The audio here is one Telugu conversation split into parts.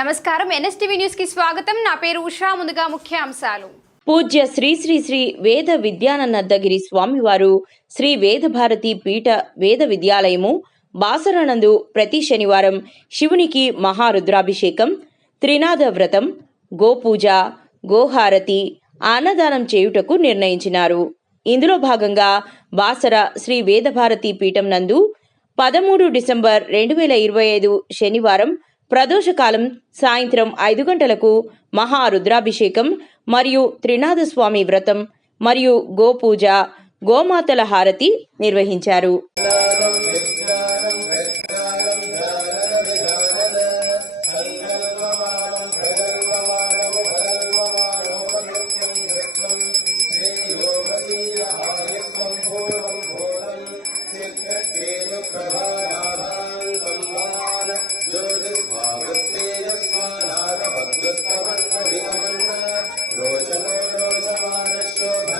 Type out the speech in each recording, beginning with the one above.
నమస్కారం. ఎన్ఎస్టీవీ న్యూస్కి స్వాగతం. నా పేరు ఉషా. ముందుగా ముఖ్యాంశాలు పూజ్య శ్రీ శ్రీ శ్రీ వేద విద్యానందగిరి స్వామివారు శ్రీ వేద భారతి పీఠ వేద విద్యాలయము బాసరనందు ప్రతి శనివారం శివునికి మహారుద్రాభిషేకం త్రినాద వ్రతం గోపూజ గోహారతి అన్నదానం చేయుటకు నిర్ణయించినారు. ఇందులో భాగంగా బాసర శ్రీ వేదభారతి పీఠం నందు పదమూడు డిసెంబర్ రెండు వేల ఇరవై ఐదు శనివారం ప్రదోషకాలం సాయంత్రం ఐదు గంటలకు మహారుద్రాభిషేకం మరియు త్రినాథస్వామి వ్రతం మరియు గోపూజ గోమాతల హారతి నిర్వహించారు. Thank you.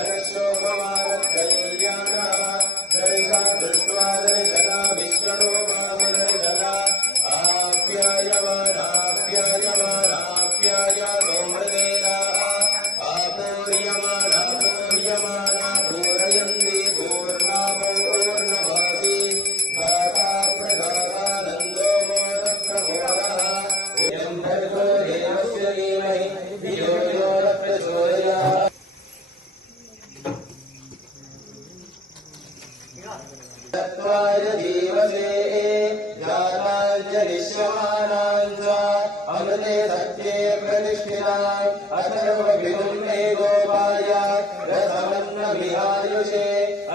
चत्वार जीवसे धाताम् च दृश्यमानाम् अमृते सत्ये प्रतिष्ठिनाम् असर्वभिमुन्ने गोपाय रथमन्नभिहायुषे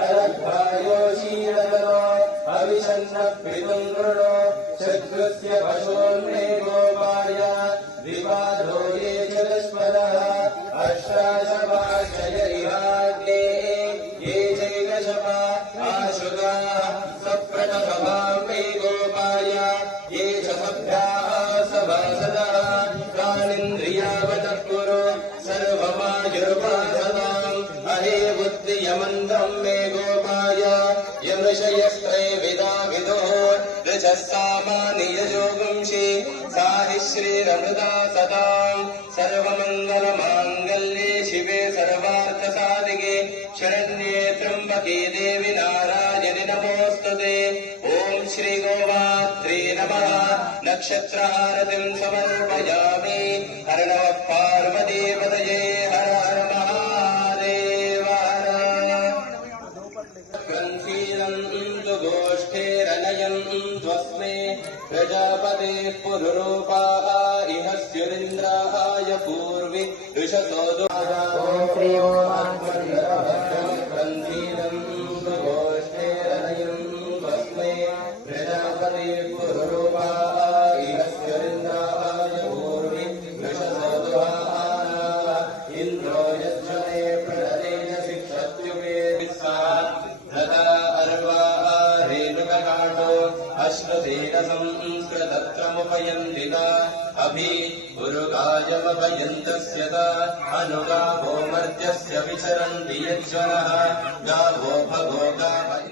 अलथायुशीलो कृणो शत्रुस्य पशून्मे गोपाल सभासदः प्राणिन्द्रियावतः कुरु सर्वमायुर्बाधताम् अहे बुद्धियमन्दम् मे गोपाय यमृषयस्त्रय विदा विदो ऋचः सामानियजोगुंषि सा हि श्रीरमृता सदाम् सर्वमङ्गलमाङ्गल्ये शिवे सर्वार्थसाधिके शरण्ये त्र्यम्बके देवि नारायणि नमोऽस्तु ते ॐ श्रीगोमात्रे नमः नक्षत्रहारतिम् समर्पयामि। हर नमः पार्वतीपतये हर हर महादेव। हर ग्रन्थीरन्तु गोष्ठेरनयन्त्वस्मे प्रजापते पुरुरूपाः इह स्युरिन्द्राय पूर्वि ऋषसो ग्रन्थीरन्तु गोष्ठेरनयन्त्वस्मै प्रजापते पुरुरूपाः रेणुककाटो अश्वसेन संस्कृतत्रमुपयन्दिता अभि गुरुकायमभयन्तस्य त अनुगावो मर्त्यस्य विचरन्ति यज्वनः। गावो भगो गाव